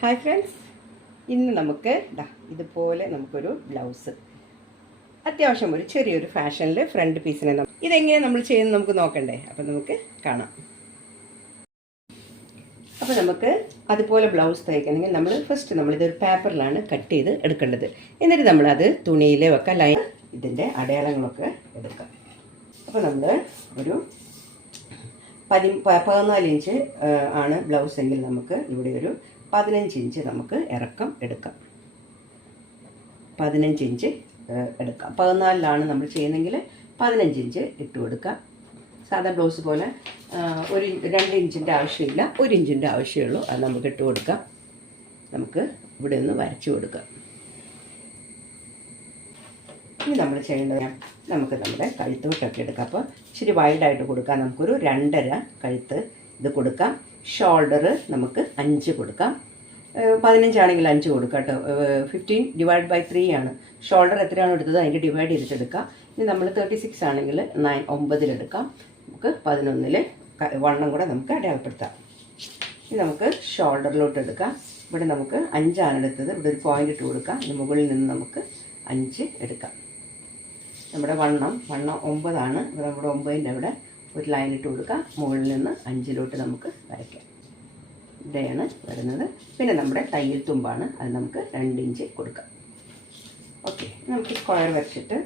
Hi friends ഇന്ന് നമുക്ക് ഡാ ഇതുപോലെ നമുക്കൊരു ബ്ലൗസ് അത്യാവശ്യം ഒരു ചെറിയൊരു ഫാഷനിൽ ഫ്രണ്ട് പീസിനെ ഇതെങ്ങനെ നമ്മൾ ചെയ്യുന്നത് നമുക്ക് നോക്കണ്ടേ? അപ്പം നമുക്ക് കാണാം. അപ്പോൾ നമുക്ക് അതുപോലെ ബ്ലൗസ് തയ്ക്കണമെങ്കിൽ നമ്മൾ ഫസ്റ്റ് നമ്മളിതൊരു പേപ്പറിലാണ് കട്ട് ചെയ്ത് എടുക്കേണ്ടത്. എന്നിട്ട് നമ്മളത് തുണിയിൽ വെക്കുക ലൈൻ ഇതിന്റെ അടയാളങ്ങളൊക്കെ എടുക്കാം. അപ്പോൾ നമ്മൾ ഒരു പതി പതിനാല് ഇഞ്ച് ആണ് ബ്ലൗസ് എങ്കിൽ നമുക്ക് ഇവിടെ ഒരു പതിനഞ്ച് ഇഞ്ച് നമുക്ക് ഇറക്കം എടുക്കാം. പതിനഞ്ച് ഇഞ്ച് എടുക്കാം. പതിനാലിലാണ് നമ്മൾ ചെയ്യുന്നതെങ്കിൽ പതിനഞ്ച് ഇഞ്ച് ഇട്ട് കൊടുക്കാം. സാധാ ബ്ലൗസ് പോലെ ഒരു രണ്ട് ഇഞ്ചിന്റെ ആവശ്യമില്ല. ഒരു ഇഞ്ചിന്റെ ആവശ്യമുള്ളൂ അത് നമുക്ക് ഇട്ട് കൊടുക്കാം. നമുക്ക് ഇവിടെ ഒന്ന് വരച്ചു കൊടുക്കാം. ഇനി നമ്മൾ ചെയ്യേണ്ടത് നമുക്ക് നമ്മുടെ കഴുത്ത് വിട്ടൊക്കെ എടുക്കാം. അപ്പോൾ ഇച്ചിരി വൈഡായിട്ട് കൊടുക്കാം. നമുക്കൊരു രണ്ടര കഴുത്ത് ഇത് കൊടുക്കാം. ഷോൾഡർ നമുക്ക് അഞ്ച് കൊടുക്കാം. പതിനഞ്ചാണെങ്കിൽ അഞ്ച് കൊടുക്കാം കേട്ടോ. ഫിഫ്റ്റീൻ ഡിവൈഡ് ബൈ ത്രീ ആണ്. ഷോൾഡർ എത്രയാണ് എടുത്തത് അതിന്റെ ഡിവൈഡ് ചെയ്തിട്ടെടുക്കാം. ഇനി നമ്മൾ തേർട്ടി സിക്സ് ആണെങ്കിൽ നയൻ ഒമ്പതിലെടുക്കാം നമുക്ക് പതിനൊന്നിൽ വണ്ണം കൂടെ നമുക്ക് അടയാളപ്പെടുത്താം. ഇനി നമുക്ക് ഷോൾഡറിലോട്ട് എടുക്കാം. ഇവിടെ നമുക്ക് അഞ്ചാണ് എടുത്തത്. ഇവിടെ ഒരു പോയിന്റ് ഇട്ട് കൊടുക്കാം. ഇനി മുകളിൽ നിന്ന് നമുക്ക് അഞ്ച് എടുക്കാം. നമ്മുടെ വണ്ണം വണ്ണം ഒമ്പതാണ്. ഇവിടെ നമ്മുടെ ഒമ്പതിന്റെ അവിടെ ഒരു ലൈൻ ഇട്ട് കൊടുക്കുക മുകളിൽ നിന്ന് അഞ്ചിലോട്ട് നമുക്ക് വരയ്ക്കാം. ഇവിടെയാണ് വരുന്നത്. പിന്നെ നമ്മുടെ തയ്യൽ തുമ്പാണ്. അത് നമുക്ക് രണ്ട് ഇഞ്ച് കൊടുക്കാം. ഓക്കെ നമുക്ക് സ്ക്വയർ വരച്ചിട്ട്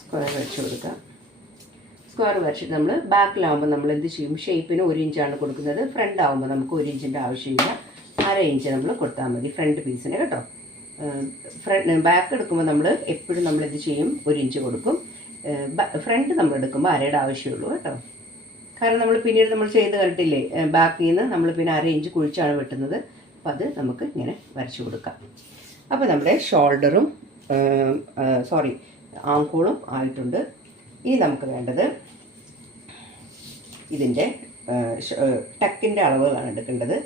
സ്ക്വയർ വരച്ച് കൊടുക്കാം. സ്ക്വയർ വരച്ചിട്ട് നമ്മൾ ബാക്കിലാവുമ്പോൾ നമ്മൾ എന്ത് ചെയ്യും? ഷേപ്പിന് ഒരു ഇഞ്ചാണ് കൊടുക്കുന്നത്. ഫ്രണ്ട് ആവുമ്പോൾ നമുക്ക് ഒരു ഇഞ്ചിന്റെ ആവശ്യമില്ല. അര ഇഞ്ച് നമ്മൾ കൊടുത്താൽ മതി. ഫ്രണ്ട് പീസിന് കേട്ടോ. ഫ്രണ്ട് ബാക്ക് എടുക്കുമ്പോൾ നമ്മൾ എപ്പോഴും നമ്മൾ ഇത് ചെയ്യും? ഒരു ഇഞ്ച് കൊടുക്കും. ഫ്രണ്ട് നമ്മൾ എടുക്കുമ്പോൾ അരയുടെ ആവശ്യമുള്ളൂ കേട്ടോ. കാരണം നമ്മൾ പിന്നീട് നമ്മൾ ചെയ്ത് കണ്ടിട്ടില്ലേ? ബാക്കിൽ നിന്ന് നമ്മൾ പിന്നെ അര ഇഞ്ച് കുഴിച്ചാണ് വെട്ടുന്നത്. അപ്പോൾ അത് നമുക്ക് ഇങ്ങനെ വരച്ചു കൊടുക്കാം. അപ്പോൾ നമ്മുടെ ഷോൾഡറും സോറി ആംകൂളും ആയിട്ടുണ്ട്. ഇനി നമുക്ക് വേണ്ടത് ഇതിന്റെ ടക്കിന്റെ അളവുകളാണ് എടുക്കേണ്ടത്.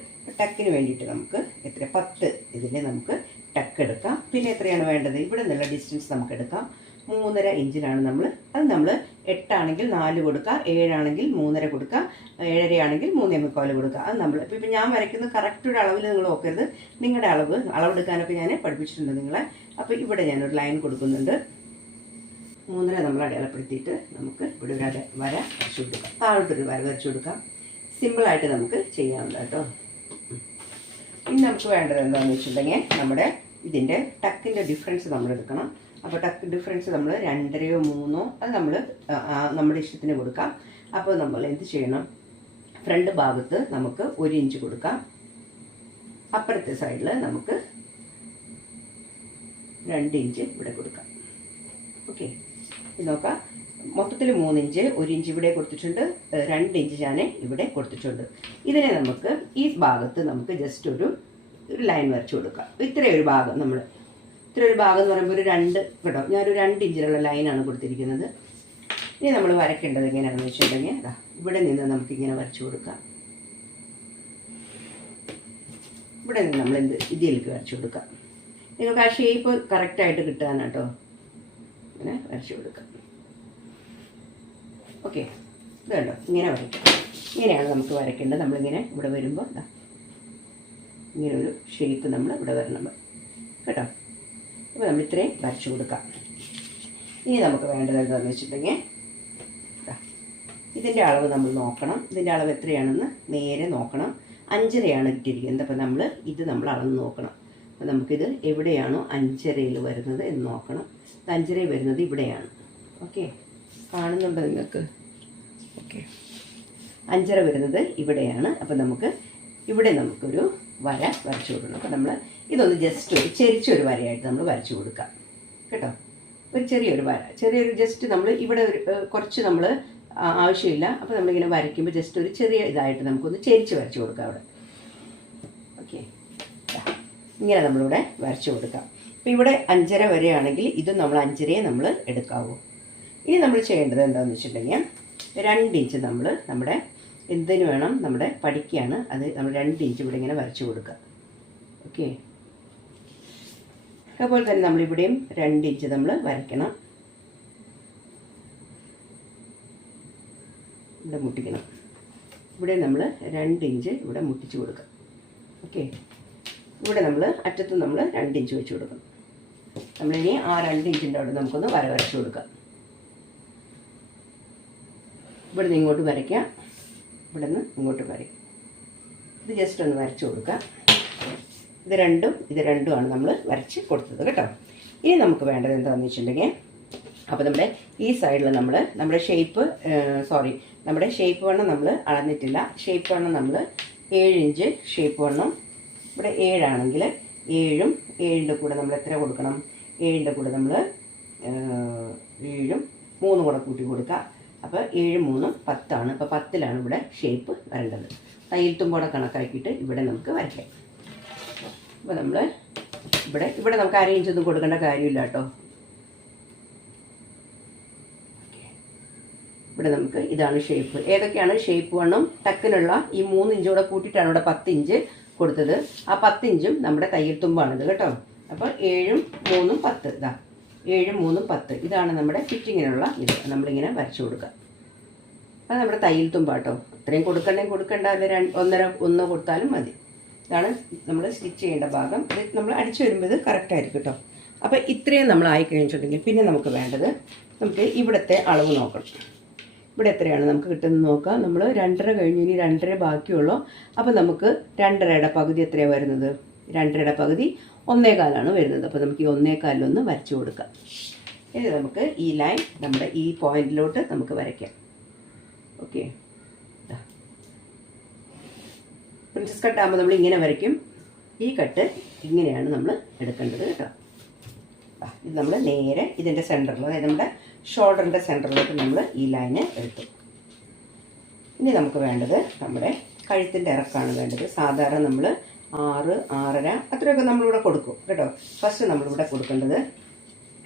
ടക്കിന് വേണ്ടിയിട്ട് നമുക്ക് എത്ര? പത്ത്. ഇതിന്റെ നമുക്ക് ടക്ക് എടുക്കാം. പിന്നെ എത്രയാണ് വേണ്ടത്? ഇവിടെ നിന്നുള്ള ഡിസ്റ്റൻസ് നമുക്ക് എടുക്കാം. മൂന്നര ഇഞ്ചിലാണ് നമ്മൾ അത് നമ്മൾ എട്ടാണെങ്കിൽ നാല് കൊടുക്കുക ഏഴാണെങ്കിൽ മൂന്നര കൊടുക്കുക ഏഴരയാണെങ്കിൽ മൂന്നേ മുക്കാൽ കൊടുക്കുക അത് നമ്മൾ ഇപ്പോൾ ഇപ്പം ഞാൻ വരയ്ക്കുന്ന കറക്റ്റ് ഒരു അളവിൽ നിങ്ങൾ നോക്കരുത് നിങ്ങളുടെ അളവ് അളവെടുക്കാനൊക്കെ ഞാൻ പഠിപ്പിച്ചിട്ടുണ്ട് നിങ്ങളെ. അപ്പോൾ ഇവിടെ ഞാനൊരു ലൈൻ കൊടുക്കുന്നുണ്ട്. മൂന്നര നമ്മൾ അടയാളപ്പെടുത്തിയിട്ട് നമുക്ക് ഇവിടെ ഒരു അട വര വരച്ചു കൊടുക്കാം. താഴോട്ടൊരു വര വരച്ചു കൊടുക്കാം. സിമ്പിളായിട്ട് നമുക്ക് ചെയ്യാവുന്ന കേട്ടോ ഇനി നമുക്ക് വേണ്ടത് എന്താണെന്ന് വെച്ചിട്ടുണ്ടെങ്കിൽ നമ്മുടെ ഇതിന്റെ ടക്കിന്റെ ഡിഫറൻസ് നമ്മൾ എടുക്കണം. അപ്പോൾ ടക്ക് ഡിഫറൻസ് നമ്മൾ രണ്ടരയോ മൂന്നോ അത് നമ്മൾ നമ്മുടെ ഇഷ്ടത്തിന് കൊടുക്കാം. അപ്പോൾ നമ്മൾ എന്ത് ചെയ്യണം? ഫ്രണ്ട് ഭാഗത്ത് നമുക്ക് ഒരു ഇഞ്ച് കൊടുക്കാം. അപ്പുറത്തെ സൈഡിൽ നമുക്ക് രണ്ട് ഇഞ്ച് ഇവിടെ കൊടുക്കാം. ഓക്കെ നോക്കാം. മൊത്തത്തിൽ മൂന്ന് ഇഞ്ച് ഒരു ഇഞ്ച് ഇവിടെ കൊടുത്തിട്ടുണ്ട്. രണ്ട് ഇഞ്ച് ഞാൻ ഇവിടെ കൊടുത്തിട്ടുണ്ട്. ഇതിനെ നമുക്ക് ഈ ഭാഗത്ത് നമുക്ക് ജസ്റ്റ് ഒരു ഒരു ലൈൻ വരച്ചു കൊടുക്കുക. ഇത്രയും ഒരു ഭാഗം നമ്മൾ ഇത്ര ഒരു ഭാഗം എന്ന് പറയുമ്പോൾ ഒരു രണ്ട് കേട്ടോ ഞാനൊരു രണ്ട് ഇഞ്ചിലുള്ള ലൈനാണ് കൊടുത്തിരിക്കുന്നത്. ഇനി നമ്മൾ വരയ്ക്കേണ്ടത് എങ്ങനെയാണെന്ന് വെച്ചിട്ടുണ്ടെങ്കിൽ അതാ ഇവിടെ നിന്ന് നമുക്കിങ്ങനെ വരച്ചു കൊടുക്കാം. ഇവിടെ നിന്ന് നമ്മൾ എന്ത് ഇതിലേക്ക് വരച്ചു കൊടുക്കാം. നിങ്ങൾക്ക് ആ ഷേപ്പ് കറക്റ്റായിട്ട് കിട്ടാനാണ് കേട്ടോ ഇങ്ങനെ വരച്ചു കൊടുക്കാം. ഓക്കെ ഇത് കണ്ടോ ഇങ്ങനെ വരയ്ക്കാം. ഇങ്ങനെയാണ് നമുക്ക് വരയ്ക്കേണ്ടത്. നമ്മളിങ്ങനെ ഇവിടെ വരുമ്പോൾ ഇങ്ങനെ ഒരു ഷേപ്പ് നമ്മൾ ഇവിടെ വരണം. കേട്ടോ? അപ്പോൾ നമ്മൾ ഇത്രയും വരച്ചു കൊടുക്കാം. ഇനി നമുക്ക് വേണ്ടത് എന്താണെന്ന് വെച്ചിട്ടുണ്ടെങ്കിൽ ഇതിന്റെ അളവ് നമ്മൾ നോക്കണം. ഇതിന്റെ അളവ് എത്രയാണെന്ന് നേരെ നോക്കണം. അഞ്ചരയാണ് ഇട്ടിരിക്കുന്നത്. അപ്പോൾ നമ്മൾ ഇത് നമ്മൾ അളന്ന് നോക്കണം. അപ്പോൾ നമുക്കിത് എവിടെയാണോ അഞ്ചരയിൽ വരുന്നത് എന്ന് നോക്കണം. അഞ്ചരയിൽ വരുന്നത് ഇവിടെയാണ്. ഓക്കെ? കാണുന്നുണ്ടോ നിങ്ങൾക്ക്? ഓക്കെ. അഞ്ചര വരുന്നത് ഇവിടെയാണ്. അപ്പോൾ നമുക്ക് ഇവിടെ നമുക്കൊരു വര വരച്ചു കൊടുക്കണം. അപ്പോൾ നമ്മൾ ഇതൊന്ന് ജസ്റ്റ് ഒരു ചെരിച്ചൊരു വരയായിട്ട് നമ്മൾ വരച്ചു കൊടുക്കാം. കേട്ടോ? ഒരു ചെറിയൊരു വര. ചെറിയൊരു ജസ്റ്റ് നമ്മൾ ഇവിടെ ഒരു കുറച്ച് നമ്മൾ ആവശ്യമില്ല. അപ്പോൾ നമ്മളിങ്ങനെ വരയ്ക്കുമ്പോൾ ജസ്റ്റ് ഒരു ചെറിയ ഇതായിട്ട് നമുക്കൊന്ന് ചെരിച്ച് വരച്ചു കൊടുക്കാം അവിടെ. ഓക്കെ. ഇങ്ങനെ നമ്മളിവിടെ വരച്ചു കൊടുക്കാം. അപ്പോൾ ഇവിടെ അഞ്ചര വരെയാണെങ്കിൽ ഇതും നമ്മൾ അഞ്ചരയെ നമ്മൾ എടുക്കാവൂ. ഇനി നമ്മൾ ചെയ്യേണ്ടത് എന്താണെന്ന് വെച്ചിട്ടുണ്ടെങ്കിൽ രണ്ട് ഇഞ്ച് നമ്മൾ നമ്മുടെ എന്തിനു വേണം നമ്മുടെ പഠിക്കുകയാണ് അത് നമ്മൾ രണ്ട് ഇഞ്ച് ഇവിടെ ഇങ്ങനെ വരച്ചു കൊടുക്കുക. ഓക്കെ അതുപോലെ തന്നെ നമ്മളിവിടെയും രണ്ട് ഇഞ്ച് നമ്മൾ വരയ്ക്കണം. ഇവിടെ മുട്ടിക്കണം. ഇവിടെ നമ്മൾ രണ്ട് ഇഞ്ച് ഇവിടെ മുട്ടിച്ച് കൊടുക്കുക. ഓക്കെ ഇവിടെ നമ്മൾ അറ്റത്ത് നമ്മൾ രണ്ട് ഇഞ്ച് വെച്ച് കൊടുക്കണം നമ്മളിനി ആ രണ്ട് ഇഞ്ചിന്റെ അവിടെ നമുക്കൊന്ന് വര വരച്ച് കൊടുക്കാം. ഇവിടെ നിന്ന് ഇങ്ങോട്ട് വരയ്ക്കാം. ഇവിടെ നിന്ന് ഇങ്ങോട്ട് വരയും ഇത് ജസ്റ്റ് ഒന്ന് വരച്ച് കൊടുക്കുക ഇത് രണ്ടും ഇത് രണ്ടുമാണ് നമ്മൾ വരച്ച് കൊടുത്തത് കേട്ടോ. ഇനി നമുക്ക് വേണ്ടത് എന്താണെന്ന് വെച്ചിട്ടുണ്ടെങ്കിൽ അപ്പോൾ നമ്മുടെ ഈ സൈഡിൽ നമ്മൾ നമ്മുടെ ഷേപ്പ് സോറി നമ്മുടെ ഷേപ്പ് വണ്ണം നമ്മൾ അളന്നിട്ടില്ല. ഷേപ്പ് വണ്ണം നമ്മൾ ഏഴ് ഇഞ്ച് ഷേപ്പ് വണ്ണം ഇവിടെ ഏഴാണെങ്കിൽ ഏഴും ഏഴിന്റെ കൂടെ നമ്മൾ എത്ര കൊടുക്കണം? ഏഴിന്റെ കൂടെ നമ്മൾ ഏഴും മൂന്നും കൂടെ കൂട്ടി കൊടുക്കുക അപ്പോൾ ഏഴ് മൂന്നും പത്താണ്. അപ്പോൾ പത്തിലാണ് ഇവിടെ ഷേപ്പ് വരേണ്ടത്. തയ്യൽ തുമ്പോടെ കണക്കാക്കിയിട്ട് ഇവിടെ നമുക്ക് വരയ്ക്കാം. അപ്പോൾ നമ്മൾ ഇവിടെ ഇവിടെ നമുക്ക് അര ഇഞ്ചൊന്നും കൊടുക്കേണ്ട കാര്യമില്ല കേട്ടോ. ഇവിടെ നമുക്ക് ഇതാണ് ഷേപ്പ് ഏതൊക്കെയാണ് ഷേപ്പ് വണ്ണം ടക്കിനുള്ള ഈ മൂന്ന് കൂടെ കൂട്ടിയിട്ടാണ് ഇവിടെ പത്ത് ഇഞ്ച് കൊടുത്തത്. ആ പത്ത് ഇഞ്ചും നമ്മുടെ തയ്യൽ തുമ്പാണിത് കേട്ടോ. അപ്പോൾ ഏഴും മൂന്നും പത്ത്. ഇതാ ഏഴും മൂന്നും പത്ത്. ഇതാണ് നമ്മുടെ ഫിറ്റിങ്ങിനുള്ള ഇത്. നമ്മളിങ്ങനെ വരച്ചു കൊടുക്കുക. അത് നമ്മുടെ തയ്യൽ തുമ്പാട്ടോ. ഇത്രയും കൊടുക്കണമെങ്കിൽ കൊടുക്കണ്ട. അല്ല രണ്ട് ഒന്നര ഒന്ന് കൊടുത്താലും മതി. ഇതാണ് നമ്മൾ സ്റ്റിച്ച് ചെയ്യേണ്ട ഭാഗം. ഇത് നമ്മൾ അടിച്ചു വരുമ്പോൾ ഇത് കറക്റ്റായിരിക്കും കേട്ടോ. അപ്പോൾ ഇത്രയും നമ്മൾ ആയി കഴിഞ്ഞിട്ടുണ്ടെങ്കിൽ പിന്നെ നമുക്ക് വേണ്ടത് നമുക്ക് ഇവിടുത്തെ അളവ് നോക്കണം. ഇവിടെ എത്രയാണ് നമുക്ക് കിട്ടുന്നത് നോക്കാം നമ്മൾ രണ്ടര കഴിഞ്ഞ് ഇനി രണ്ടര ബാക്കിയുള്ളൂ. അപ്പോൾ നമുക്ക് രണ്ടരയുടെ പകുതി എത്രയാണ് വരുന്നത്? രണ്ടരയുടെ പകുതി ഒന്നേകാലാണ് വരുന്നത്. അപ്പോൾ നമുക്ക് ഈ ഒന്നേകാലിലൊന്ന് വരച്ചു കൊടുക്കാം. ഇനി നമുക്ക് ഈ ലൈൻ നമ്മുടെ ഈ പോയിന്റിലോട്ട് നമുക്ക് വരയ്ക്കാം. ഓക്കെ പ്രിൻസസ് കട്ടാകുമ്പോൾ നമ്മൾ ഇങ്ങനെ വരയ്ക്കും. ഈ കട്ട് ഇങ്ങനെയാണ് നമ്മൾ എടുക്കേണ്ടത് കേട്ടോ. ഇത് നമ്മൾ നേരെ ഇതിന്റെ സെന്ററിൽ അതായത് നമ്മുടെ ഷോൾഡറിന്റെ സെന്ററിലോട്ട് നമ്മൾ ഈ ലൈന് എടുത്തു. ഇനി നമുക്ക് വേണ്ടത് നമ്മുടെ കഴുത്തിന്റെ ഇറക്കാണ് വേണ്ടത്. സാധാരണ നമ്മൾ ആറ് ആറര അത്രയൊക്കെ നമ്മളിവിടെ കൊടുക്കും. കേട്ടോ? ഫസ്റ്റ് നമ്മളിവിടെ കൊടുക്കേണ്ടത്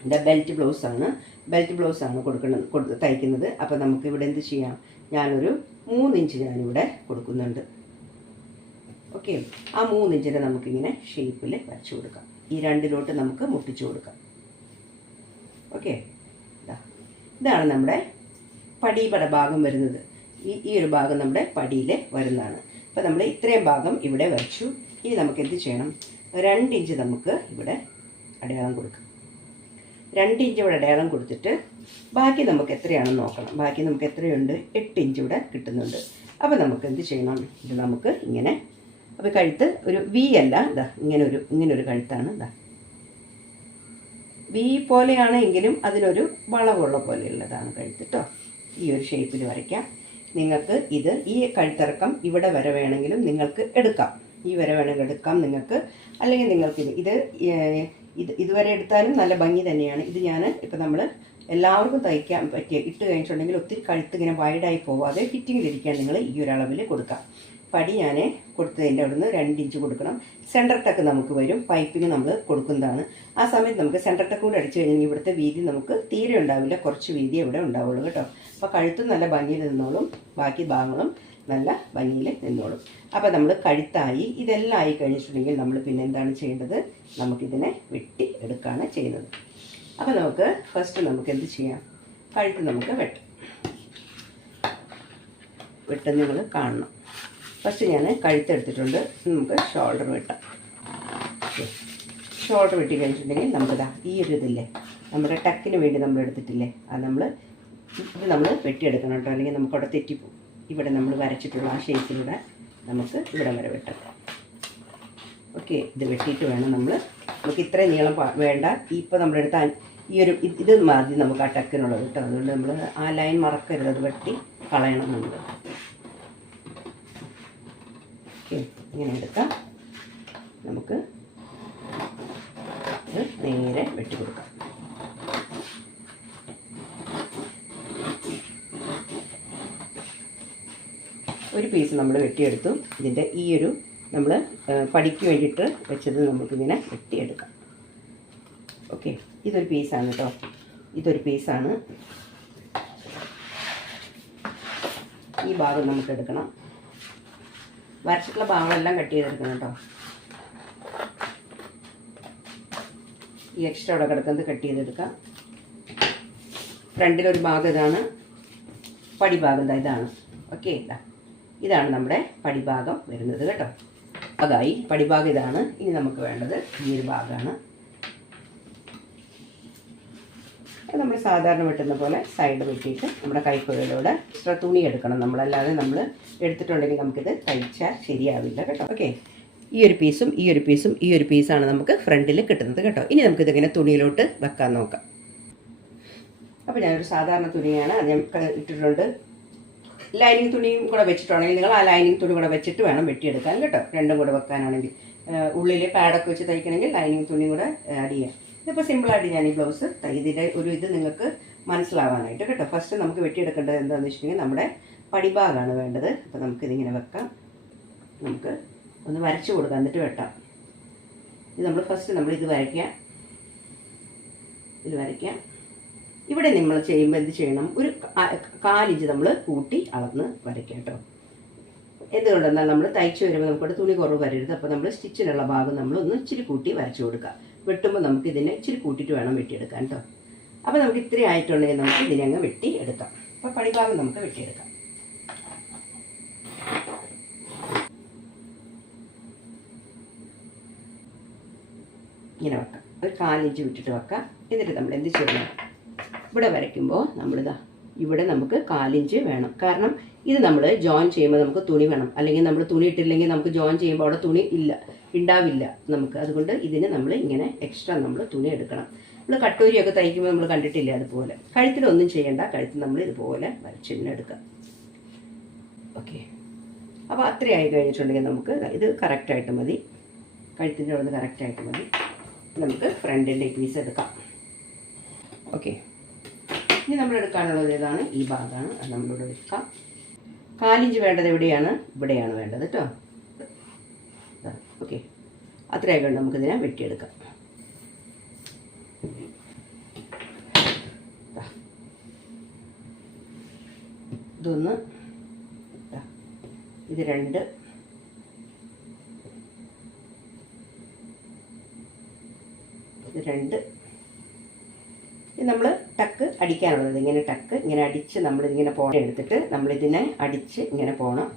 എന്റെ ബെൽറ്റ് ബ്ലൗസാണ് ബെൽറ്റ് ബ്ലൗസാണ് കൊടുക്കുന്നത് കൊടു തയ്ക്കുന്നത്. അപ്പോൾ നമുക്ക് ഇവിടെ എന്ത് ചെയ്യാം? ഞാനൊരു മൂന്നിഞ്ച് ഞാനിവിടെ കൊടുക്കുന്നുണ്ട്. ഓക്കെ ആ മൂന്നിഞ്ചിനെ നമുക്കിങ്ങനെ ഷേപ്പിൽ വരച്ചു കൊടുക്കാം. ഈ രണ്ടിലോട്ട് നമുക്ക് മുട്ടിച്ചു കൊടുക്കാം. ഓക്കെ ഇതാണ് നമ്മുടെ പടിപട ഭാഗം വരുന്നത്. ഈ ഈ ഒരു ഭാഗം നമ്മുടെ പടിയിൽ വരുന്നതാണ്. അപ്പോൾ നമ്മൾ ഇത്രയും ഭാഗം ഇവിടെ വരച്ചു. ഇനി നമുക്ക് എന്ത് ചെയ്യണം? രണ്ട് ഇഞ്ച് നമുക്ക് ഇവിടെ അടയാളം കൊടുക്കാം. രണ്ട് ഇഞ്ച് ഇവിടെ അടയാളം കൊടുത്തിട്ട് ബാക്കി നമുക്ക് എത്രയാണെന്ന് നോക്കണം. ബാക്കി നമുക്ക് എത്രയുണ്ട്? എട്ട് ഇഞ്ച് ഇവിടെ കിട്ടുന്നുണ്ട്. അപ്പോൾ നമുക്ക് എന്ത് ചെയ്യണം? ഇത് നമുക്ക് ഇങ്ങനെ അപ്പോൾ കഴുത്ത് ഒരു വി അല്ല. ഇതാ ഇങ്ങനെ ഒരു ഇങ്ങനെ ഒരു കഴുത്താണ്. ഇതാ വി പോലെയാണ് എങ്കിലും അതിനൊരു വളവുള്ള പോലെയുള്ളതാണ് കഴുത്ത് കേട്ടോ ഈ ഒരു ഷേപ്പിൽ വരയ്ക്കാം. നിങ്ങൾക്ക് ഇത് ഈ കഴുത്തിറക്കം ഇവിടെ വരെ വേണമെങ്കിലും നിങ്ങൾക്ക് എടുക്കാം. ഈ വരെ വേണമെങ്കിൽ എടുക്കാം നിങ്ങൾക്ക്. അല്ലെങ്കിൽ നിങ്ങൾക്ക് ഇത് ഇത് ഇത് ഇതുവരെ എടുത്താലും നല്ല ഭംഗി തന്നെയാണ്. ഇത് ഞാൻ ഇപ്പം നമ്മൾ എല്ലാവർക്കും തയ്ക്കാൻ പറ്റിയ ഇട്ട് കഴിഞ്ഞിട്ടുണ്ടെങ്കിൽ ഒത്തിരി കഴുത്ത് ഇങ്ങനെ വൈഡായി പോവാതെ ഫിറ്റിങ്ങിലിരിക്കാൻ നിങ്ങൾ ഈ ഒരു അളവിൽ കൊടുക്കാം. പടി ഞാൻ കൊടുത്തതിന്റെ അവിടുന്ന് രണ്ട് ഇഞ്ച് കൊടുക്കണം. സെന്റർ ടക്ക് നമുക്ക് വരും. പൈപ്പിങ് നമ്മൾ കൊടുക്കുന്നതാണ്. ആ സമയത്ത് നമുക്ക് സെന്റർ ടക്ക് കൂടെ അടിച്ചു കഴിഞ്ഞാൽ ഇവിടുത്തെ വീതി നമുക്ക് തീരെ ഉണ്ടാവില്ല. കുറച്ച് വീതി ഇവിടെ ഉണ്ടാവുള്ളൂ കേട്ടോ. അപ്പോൾ കഴുത്ത് നല്ല ഭംഗിയിൽ നിന്നോളും. ബാക്കി ഭാഗങ്ങളും നല്ല ഭംഗിയിൽ നിന്നോളും. അപ്പോൾ നമ്മൾ കഴുത്തായി ഇതെല്ലാം ആയി കഴിഞ്ഞിട്ടുണ്ടെങ്കിൽ നമ്മൾ പിന്നെ എന്താണ് ചെയ്യേണ്ടത്? നമുക്കിതിനെ വെട്ടി എടുക്കുകയാണ് ചെയ്യുന്നത്. അപ്പോൾ നമുക്ക് ഫസ്റ്റ് നമുക്ക് എന്ത് ചെയ്യാം? കഴുത്ത് നമുക്ക് വെട്ടാം. വെട്ടം നിങ്ങൾ കാണണം. ഫസ്റ്റ് ഞാൻ കഴുത്തെടുത്തിട്ടുണ്ട് നമുക്ക് ഷോൾഡർ വെട്ടാം. ഷോൾഡർ വെട്ടി കഴിഞ്ഞിട്ടുണ്ടെങ്കിൽ നമുക്കിതാ ഈ ഒരു ഇതില്ലേ? നമ്മുടെ ടക്കിന് വേണ്ടി നമ്മൾ എടുത്തിട്ടില്ലേ? അത് നമ്മൾ ഇത് നമ്മൾ വെട്ടിയെടുക്കണം കേട്ടോ. അല്ലെങ്കിൽ നമുക്കവിടെ തെറ്റിപ്പോവും. ഇവിടെ നമ്മൾ വരച്ചിട്ടുള്ള ആ ഷേപ്പിലൂടെ നമുക്ക് ഇവിടെ വരെ വെട്ടാം. ഓക്കെ ഇത് വെട്ടിയിട്ട് വേണം നമ്മൾ. നമുക്ക് ഇത്രയും നീളം വേണ്ട. ഇപ്പോൾ നമ്മളെടുത്ത ഈ ഒരു ഇത് മതി നമുക്ക് ആ ടക്കിനുള്ളത് കേട്ടോ. അതുകൊണ്ട് നമ്മൾ ആ ലൈൻ മറക്കരുത്. അത് വെട്ടി കളയണം നമ്മൾ. ഓക്കെ ഇങ്ങനെ എടുക്കാം. നമുക്ക് നേരെ വെട്ടി കൊടുക്കാം. ഒരു പീസ് നമ്മൾ വെട്ടിയെടുത്തു. ഇതിന്റെ ഈ ഒരു നമ്മൾ പടിക്ക് വേണ്ടിയിട്ട് വെച്ചത് നമുക്കിങ്ങനെ വെട്ടിയെടുക്കാം. ഓക്കെ ഇതൊരു പീസാണ് കേട്ടോ ഇതൊരു പീസാണ് ഈ ഭാഗം നമുക്ക് എടുക്കണം വരച്ചിട്ടുള്ള ഭാഗങ്ങളെല്ലാം കട്ട് ചെയ്തെടുക്കണം കേട്ടോ ഈ എക്സ്ട്രാ അവിടെ കിടക്കുന്നത് കട്ട് ചെയ്തെടുക്കാം. ഫ്രണ്ടിലൊരു ഭാഗം ഇതാണ്. പടി ഭാഗം ഇതാണ്. ഓക്കെ ഇതാ. ഇതാണ് നമ്മുടെ പടിഭാഗം വരുന്നത് കേട്ടോ. അതായി പടിഭാഗം ഇതാണ്. ഇനി നമുക്ക് വേണ്ടത് ഈ ഒരു ഭാഗമാണ് നമ്മൾ സാധാരണ വെട്ടുന്ന പോലെ സൈഡ് വെട്ടിയിട്ട് നമ്മുടെ കൈക്കുഴയിലൂടെ എക്സ്ട്രാ തുണി എടുക്കണം. നമ്മളല്ലാതെ നമ്മൾ എടുത്തിട്ടുണ്ടെങ്കിൽ നമുക്കിത് തയ്ച്ചാൽ ശരിയാവില്ല കേട്ടോ. ഓക്കെ ഈ ഒരു പീസും ഈ ഒരു പീസും ഈ ഒരു പീസാണ് നമുക്ക് ഫ്രണ്ടിൽ കിട്ടുന്നത് കേട്ടോ. ഇനി നമുക്കിതിങ്ങനെ തുണിയിലോട്ട് വെക്കാൻ നോക്കാം. അപ്പോൾ ഞാനൊരു സാധാരണ തുണിയാണ്. അത് ഞാൻ ഇട്ടിട്ടുണ്ട്. ലൈനിങ് തുണിയും കൂടെ വെച്ചിട്ടുണ്ടെങ്കിൽ നിങ്ങൾ ആ ലൈനിങ് തുണി കൂടെ വെച്ചിട്ട് വേണം വെട്ടിയെടുക്കാൻ കേട്ടോ. രണ്ടും കൂടെ വെക്കാനാണെങ്കിൽ. ഉള്ളിൽ പാഡൊക്കെ വെച്ച് തയ്ക്കണമെങ്കിൽ ലൈനിങ് തുണി കൂടെ ആഡ് ചെയ്യാം. ഇതിപ്പോൾ സിമ്പിളായിട്ട് ഞാൻ ഈ ബ്ലൗസ് ഇതിന്റെ ഒരു ഇത് നിങ്ങൾക്ക് മനസ്സിലാവാനായിട്ട് കേട്ടോ. ഫസ്റ്റ് നമുക്ക് വെട്ടിയെടുക്കേണ്ടത് എന്താണെന്ന് വെച്ചിട്ടുണ്ടെങ്കിൽ നമ്മുടെ പടിഭാഗമാണ് വേണ്ടത്. അപ്പോൾ നമുക്കിതിങ്ങനെ വെക്കാം. നമുക്ക് ഒന്ന് വരച്ചു കൊടുക്കാം എന്നിട്ട് വെട്ടാം. ഇത് നമ്മൾ ഫസ്റ്റ് നമ്മൾ ഇത് വരയ്ക്കാം. ഇത് വരയ്ക്കാം. ഇവിടെ നമ്മൾ ചെയ്യുമ്പോൾ എന്ത് ചെയ്യണം? ഒരു കാലിഞ്ച് നമ്മൾ കൂട്ടി അളന്ന് വരയ്ക്കാം കേട്ടോ. എന്തുകൊണ്ടെന്നാൽ നമ്മൾ തയ്ച്ചു വരുമ്പോൾ നമുക്കിവിടെ തുണി കുറവ് വരരുത്. അപ്പോൾ നമ്മൾ സ്റ്റിച്ചിനുള്ള ഭാഗം നമ്മൾ ഒന്ന് ഇച്ചിരി കൂട്ടി വരച്ചു കൊടുക്കുക വെട്ടുമ്പോൾ നമുക്ക് ഇതിനെ ഇച്ചിരി കൂട്ടിയിട്ട് വേണം വെട്ടിയെടുക്കാൻ കേട്ടോ. അപ്പോൾ നമുക്ക് ഇത്രയും ആയിട്ടുണ്ടെങ്കിൽ നമുക്ക് ഇതിനെ അങ്ങ് വെട്ടി എടുക്കാം അപ്പോൾ പണിഭാഗം നമുക്ക് വെട്ടിയെടുക്കാം. ഇങ്ങനെ വെക്കാം. ഒരു കാലിഞ്ച് വിട്ടിട്ട് വെക്കാം. എന്നിട്ട് നമ്മൾ എന്ത് ചെയ്യണം? ഇവിടെ വരയ്ക്കുമ്പോൾ നമ്മളിതാ ഇവിടെ നമുക്ക് കാലിഞ്ച് വേണം. കാരണം ഇത് നമ്മൾ ജോയിൻ ചെയ്യുമ്പോൾ നമുക്ക് തുണി വേണം. അല്ലെങ്കിൽ നമ്മൾ തുണി ഇട്ടില്ലെങ്കിൽ നമുക്ക് ജോയിൻ ചെയ്യുമ്പോൾ അവിടെ തുണി ഇല്ല ഉണ്ടാവില്ല നമുക്ക്. അതുകൊണ്ട് ഇതിന് നമ്മൾ ഇങ്ങനെ എക്സ്ട്രാ നമ്മൾ തുണി എടുക്കണം. നമ്മൾ കട്ടൂരിയൊക്കെ തയ്ക്കുമ്പോൾ നമ്മൾ കണ്ടിട്ടില്ല അതുപോലെ. കഴുത്തിലൊന്നും ചെയ്യേണ്ട. കഴുത്തിൽ നമ്മൾ ഇതുപോലെ വരച്ചിങ്ങനെ എടുക്കാം ഓക്കെ അപ്പോൾ അത്രയായി കഴിഞ്ഞിട്ടുണ്ടെങ്കിൽ നമുക്ക് ഇത് കറക്റ്റായിട്ട് മതി. കഴുത്തിന്റെ അവിടെ കറക്റ്റായിട്ട് മതി. നമുക്ക് ഫ്രണ്ടിന്റെ പീസ് എടുക്കാം. ഓക്കെ ഇനി നമ്മൾ എടുക്കാനുള്ളത് ഏതാണ്? ഈ ഭാഗമാണ് അത് നമ്മളിവിടെ വെക്കാം. കാലിഞ്ച് വേണ്ടത് എവിടെയാണ്? ഇവിടെയാണ് വേണ്ടത് കേട്ടോ ഓക്കെ. അത്രയൊക്കെ ഉണ്ട് നമുക്കിതിനെ വെട്ടിയെടുക്കാം. ഇതൊന്ന്. ഇത് രണ്ട്. ഇത് രണ്ട്. നമ്മൾ ടക്ക് അടിക്കാനുള്ളത്. ഇങ്ങനെ ടക്ക് ഇങ്ങനെ അടിച്ച് നമ്മളിതിങ്ങനെ പോണ. എടുത്തിട്ട് നമ്മളിതിനെ അടിച്ച് ഇങ്ങനെ പോകണം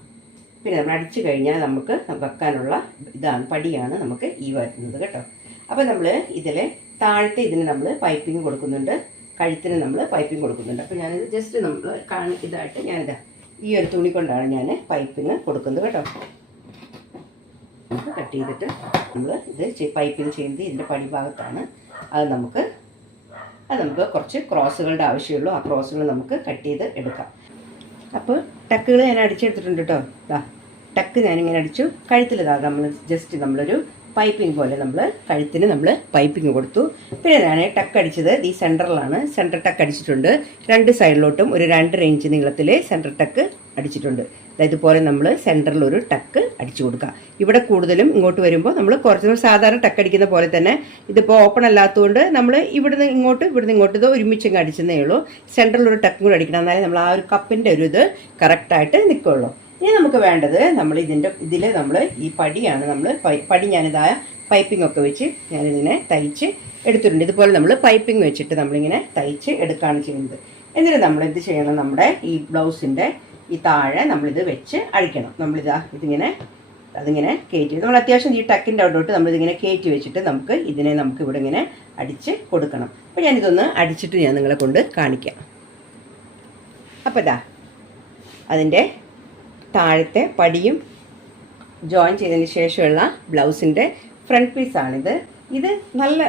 പിന്നെ നമ്മൾ അടിച്ച് കഴിഞ്ഞാൽ നമുക്ക് വെക്കാനുള്ള ഇതാണ് പടിയാണ് നമുക്ക് ഈ വരുന്നത് കേട്ടോ. അപ്പോൾ നമ്മൾ ഇതിൽ താഴത്തെ ഇതിന് നമ്മൾ പൈപ്പിംഗ് കൊടുക്കുന്നുണ്ട്. കഴുത്തിന് നമ്മൾ പൈപ്പിംഗ് കൊടുക്കുന്നുണ്ട്. അപ്പോൾ ഞാനിത് ജസ്റ്റ് നമ്മൾ കാണി ഇതായിട്ട് ഞാനിതാ ഈ ഒരു തുണി കൊണ്ടാണ് ഞാൻ പൈപ്പിംഗ് കൊടുക്കുന്നത് കേട്ടോ. കട്ട് ചെയ്തിട്ട് നമ്മൾ ഇത് പൈപ്പിംഗ് ചെയ്യുന്നത് ഇതിന്റെ പടിഭാഗത്താണ് അത് നമുക്ക് അത് നമുക്ക് കുറച്ച് ക്രോസുകളുടെ ആവശ്യമുള്ളൂ. ആ ക്രോസുകൾ നമുക്ക് കട്ട് ചെയ്ത് എടുക്കാം. അപ്പോൾ ടക്കുകൾ ഞാൻ അടിച്ചെടുത്തിട്ടുണ്ട് കേട്ടോ. ടക്ക് ഞാനിങ്ങനെ അടിച്ചു. കഴുത്തിലതാ നമ്മൾ ജസ്റ്റ് നമ്മളൊരു പൈപ്പിംഗ് പോലെ നമ്മൾ കഴുത്തിന് നമ്മൾ പൈപ്പിംഗ് കൊടുത്തു. പിന്നെ ഞാൻ ടക്ക് അടിച്ചത് ഈ സെന്ററിലാണ് സെന്റർ ടക്ക് അടിച്ചിട്ടുണ്ട്. രണ്ട് സൈഡിലോട്ടും ഒരു രണ്ട് ഇഞ്ച് നീളത്തിൽ സെന്റർ ടക്ക് അടിച്ചിട്ടുണ്ട്. ഇതുപോലെ നമ്മൾ സെന്ററിൽ ഒരു ടക്ക് അടിച്ചു കൊടുക്കുക ഇവിടെ കൂടുതലും ഇങ്ങോട്ട് വരുമ്പോൾ നമ്മൾ കുറച്ച് സാധാരണ ടക്ക് അടിക്കുന്ന പോലെ തന്നെ ഇതിപ്പോൾ ഓപ്പൺ അല്ലാത്തതുകൊണ്ട് നമ്മൾ ഇവിടുന്ന് ഇങ്ങോട്ട് ഇവിടുന്ന് ഇങ്ങോട്ട് ഇത് ഒരുമിച്ചങ്ങ് അടിച്ചതേ ഉള്ളൂ. സെന്ററിൽ ഒരു ടക്കും കൂടി അടിക്കണം. എന്നാലേ നമ്മൾ ആ ഒരു കപ്പിന്റെ ഒരു ഇത് കറക്റ്റായിട്ട് നിൽക്കുള്ളൂ ഇനി നമുക്ക് വേണ്ടത് നമ്മൾ ഇതിന്റെ ഇതിൽ നമ്മൾ ഈ പടിയാണ് നമ്മൾ പടി ഞാനിതാ പൈപ്പിംഗ് ഒക്കെ വെച്ച് ഞാനിതിനെ തയ്ച്ച് എടുത്തിട്ടുണ്ട്. ഇതുപോലെ നമ്മൾ പൈപ്പിംഗ് വെച്ചിട്ട് നമ്മളിങ്ങനെ തയ്ച്ച് എടുക്കുകയാണ് ചെയ്യുന്നത്. എന്നിട്ട് നമ്മൾ എന്ത് ചെയ്യണം? നമ്മുടെ ഈ ബ്ലൗസിന്റെ ഈ താഴെ നമ്മളിത് വെച്ച് അഴിക്കണം. നമ്മളിതാ ഇതിങ്ങനെ അതിങ്ങനെ കയറ്റി നമ്മൾ അത്യാവശ്യം ഈ ടക്കിന്റെ അവിടോട്ട് നമ്മളിതിങ്ങനെ കയറ്റി വെച്ചിട്ട് നമുക്ക് ഇതിനെ നമുക്ക് ഇവിടെ ഇങ്ങനെ അടിച്ച് കൊടുക്കണം. അപ്പോൾ ഞാനിതൊന്ന് അടിച്ചിട്ട് ഞാൻ നിങ്ങളെ കൊണ്ട് കാണിക്കാം. അപ്പോൾ ഇതാ അതിന്റെ താഴത്തെ പടിയും ജോയിൻ ചെയ്തതിന് ശേഷമുള്ള ബ്ലൗസിന്റെ ഫ്രണ്ട് പീസാണിത്. ഇത് നല്ല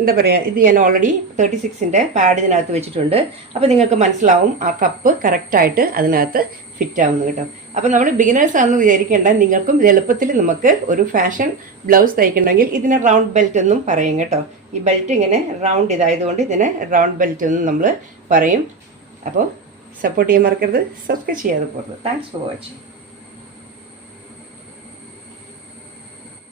എന്താ പറയുക ഇത് ഞാൻ ഓൾറെഡി തേർട്ടി സിക്സിന്റെ പാഡ് ഇതിനകത്ത് വെച്ചിട്ടുണ്ട്. അപ്പോൾ നിങ്ങൾക്ക് മനസ്സിലാവും ആ കപ്പ് കറക്റ്റായിട്ട് അതിനകത്ത് ഫിറ്റ് ആവുന്നു കേട്ടോ. അപ്പോൾ നമ്മൾ ബിഗിനേഴ്സ് ആണെന്ന് വിചാരിക്കേണ്ട നിങ്ങൾക്കും എളുപ്പത്തിൽ നമുക്ക് ഒരു ഫാഷൻ ബ്ലൗസ് തയ്ക്കണമെങ്കിൽ ഇതിനെ റൗണ്ട് ബെൽറ്റ് എന്നും പറയും കേട്ടോ. ഈ ബെൽറ്റ് ഇങ്ങനെ റൗണ്ട് ഇതായതുകൊണ്ട് ഇതിനെ റൗണ്ട് ബെൽറ്റ് എന്നും നമ്മൾ പറയും. അപ്പോൾ சப்போர்ட் செய்ய மறக்கிறது சப்ஸ்கிரைப் செய்யாது போகிறது தேங்க்ஸ் ஃபார் வாட்சிங்